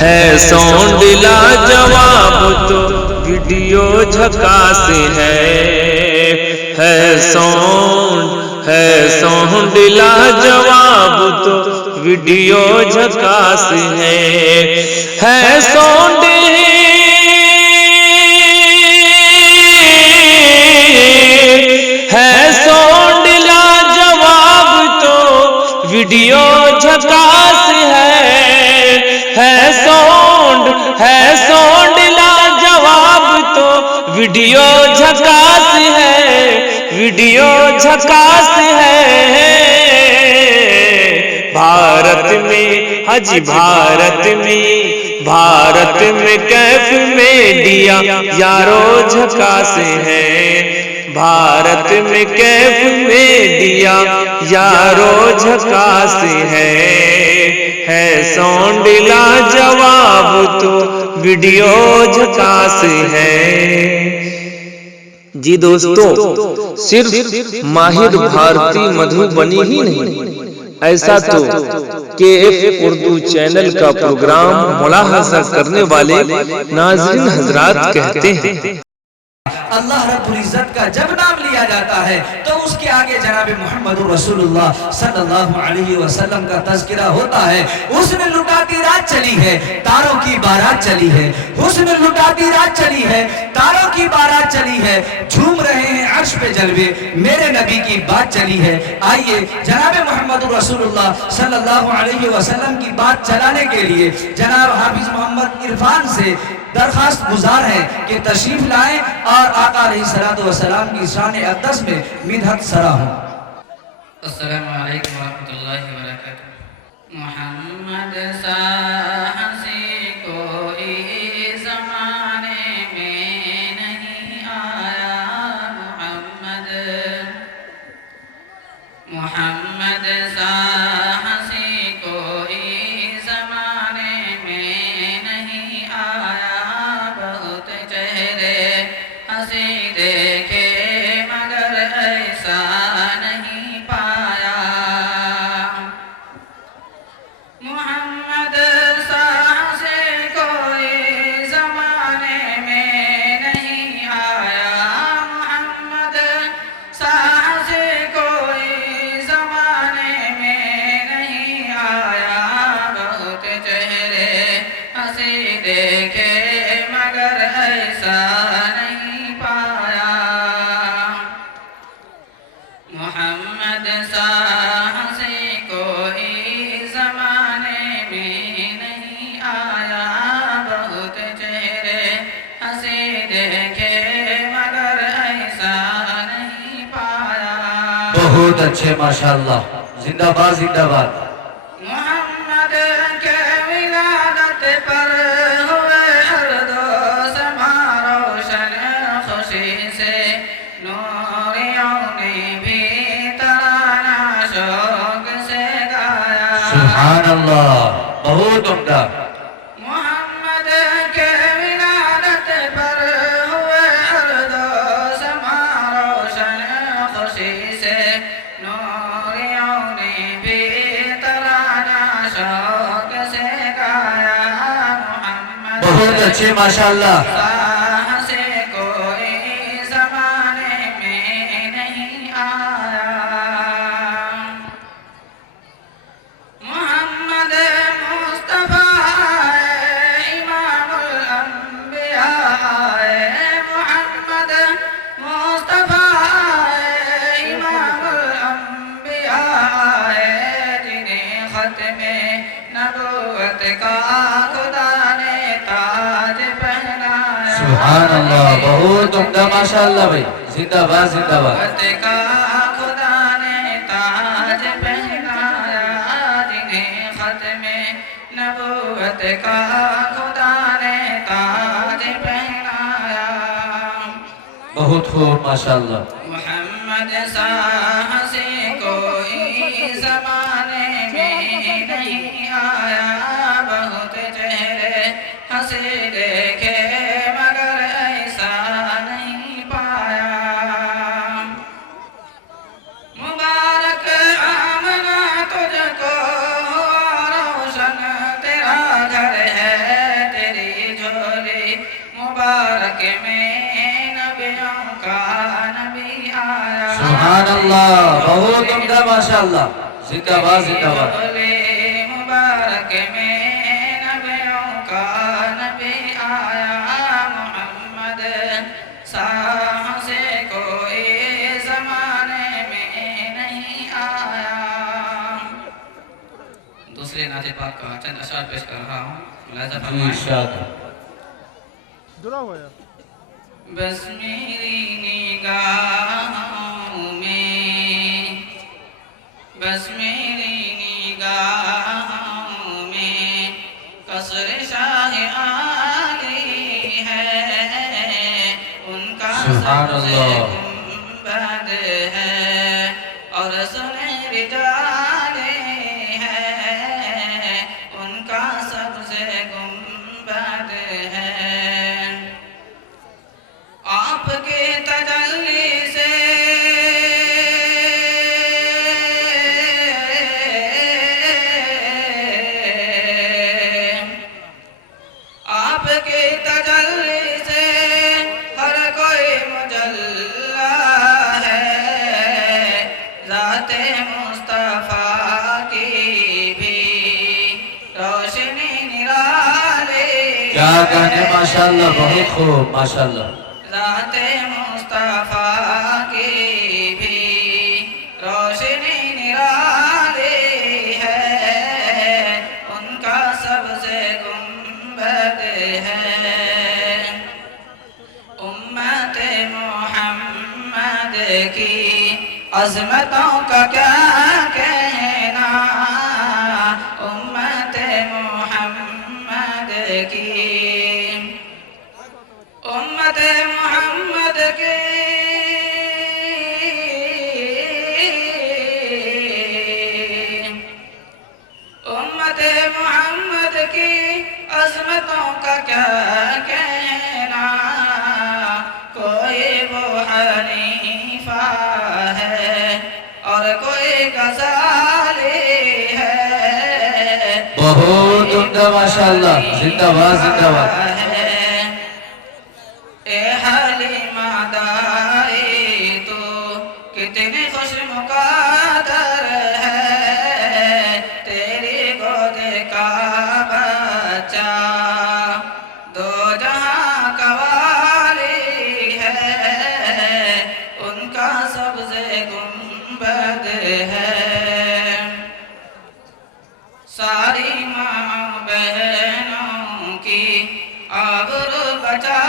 ہے ساؤنڈ لاجواب تو ویڈیو جھکاس ہے ساؤنڈ لاجواب تو ویڈیو جھکاس ہے ساؤنڈ لاجواب تو ویڈیو جھکاس ہے ساؤنڈ لاجواب تو ویڈیو جھکاس ہے بھارت میں حج بھارت میں کیف میڈیا یارو جھکاس ہے بھارت میں کیف میڈیا یارو جھکاس ہے ساؤنڈ لاجواب تو ویڈیو جھکاس ہے جی دوستو، صرف ماہر بھارتی مدھوبنی ہی نہیں، ایسا تو KF اردو چینل کا پروگرام ملاحظہ کرنے والے ناظرین حضرات کہتے ہیں اللہ رب العزت کا جب نام لیا جاتا ہے تو اس کے آگے جناب محمد رسول اللہ صلی اللہ علیہ وسلم کا تذکرہ ہوتا ہے۔ حسن لٹاتی رات چلی ہے، تاروں کی بارات چلی ہے، حسن لٹاتی رات چلی ہے، تاروں کی بارات چلی ہے، جھوم رہے ہیں عرش پہ جلوے، میرے نبی کی بات چلی ہے۔ آئیے جناب محمد رسول اللہ صلی اللہ علیہ وسلم کی بات چلانے کے لیے جناب حافظ محمد عرفان سے درخواست گزار ہے کہ تشریف لائیں اور آقا علیہ السلام کی شان اقدس میں مدحت سرا ہوں۔ السلام علیکم ورحمۃ اللہ وبرکاتہ۔ محمد سا ہنسی کوئی زمانے میں نہیں آیا، محمد سا ہنسی کوئی زمانے میں نہیں آیا، بہت چہرے ہنسی دیکھے مگر ایسا نہیں پایا، محمد سا ہنسی کوئی زمانے میں نہیں آیا، محمد سا ہنسی کوئی زمانے میں نہیں آیا، بہت چہرے ہنسی دیکھے مگر ایسا نہیں پایا، محمد سا ہنسی کوئی زمانے میں نہیں آیا، بہت چہرے ہنسی دیکھے مگر ایسا نہیں پایا۔ بہت اچھے ماشاءاللہ، زندہ باد زندہ باد۔ محمد کے ولادت پر ہوئے ارض و سما روشن، خوشی سے نوریوں نے بھی ترانہ شوق سے گایا، سبحان اللہ، بہت عمدہ۔ محمد کے ولادت پر ہوئے ارض و سما روشن، خوشی سے نوریوں نے بھی ترانہ شوق سے گایا، محمد بہت اچھے ماشاءاللہ۔ سا ہنسی کوئی زمانے میں نہیں آیا، محمد مصطفیٰ امام الانبیاء، محمد مصطفیٰ امام الانبیاء، جنہیں ختم نبوت کا خدا نے تاج پہنایا، سبحان اللہ، بہت عمدہ ماشاءاللہ بھائی، زندہ باد زندہ باد۔ نبوت کا خدا نے تاج پہنایا، جنہیں ختم نبوت کا خدا نے تاج پہنایا، بہت خوب ماشاءاللہ۔ محمد سا ہنسی کوئی زمانے میں نہیں آیا، بہت چہرے ہنسی دیکھے مگر ایسا نہیں پایا، مبارک آمنا تجھ کو روشن تیرا گھر ہے، اللہ، بہت عمدہ ماشاءاللہ، زندہ باد زندہ باد۔ مبارک میں نبیوں کا نبی آیا محمد، ساہ سے کوئی زمانے میں نہیں آیا۔ دوسرے نعت پاک کا چند اشعار پیش کر رہا ہوں، ملاحظہ فرمائیں۔ بس میری نگاہوں میں، بس میری نگاہوں میں قصر شاہ عالی ہے، ان کا سبحان سبز اللہ، گنبد ہے اور سنہری ڈالے ہے، ان کا سبز گنبد ہے۔ آپ کے تجلی سے آپ کے تجلی سے ہر کوئی مجلا ہے، ذات مصطفیٰ کی بھی روشنی نرالی کیا گانے ماشاءاللہ، بہت خوب ماشاءاللہ۔ ذات مصطفیٰ کی بھی روشنی نرالی ہے، ان کا سبز گنبد ہے۔ امت محمد کی عظمتوں کا کیا کہنا، امت محمد کی، امت محمد کی، امت محمد کی عظمتوں کا کیا کہنا، کوئی وہ حنیفہ ہے اور کوئی غزالی ہے، بہت عمدہ ماشاءاللہ، زندہ باد زندہ باد۔ اے حلیمہ دائی تو کتنی خوش مقدر ہے، تیری گود کا بچہ دو جہاں کا والی ہے، ان کا سبز گنبد ہے۔ ساری ماں بہنوں کی آبرو بچا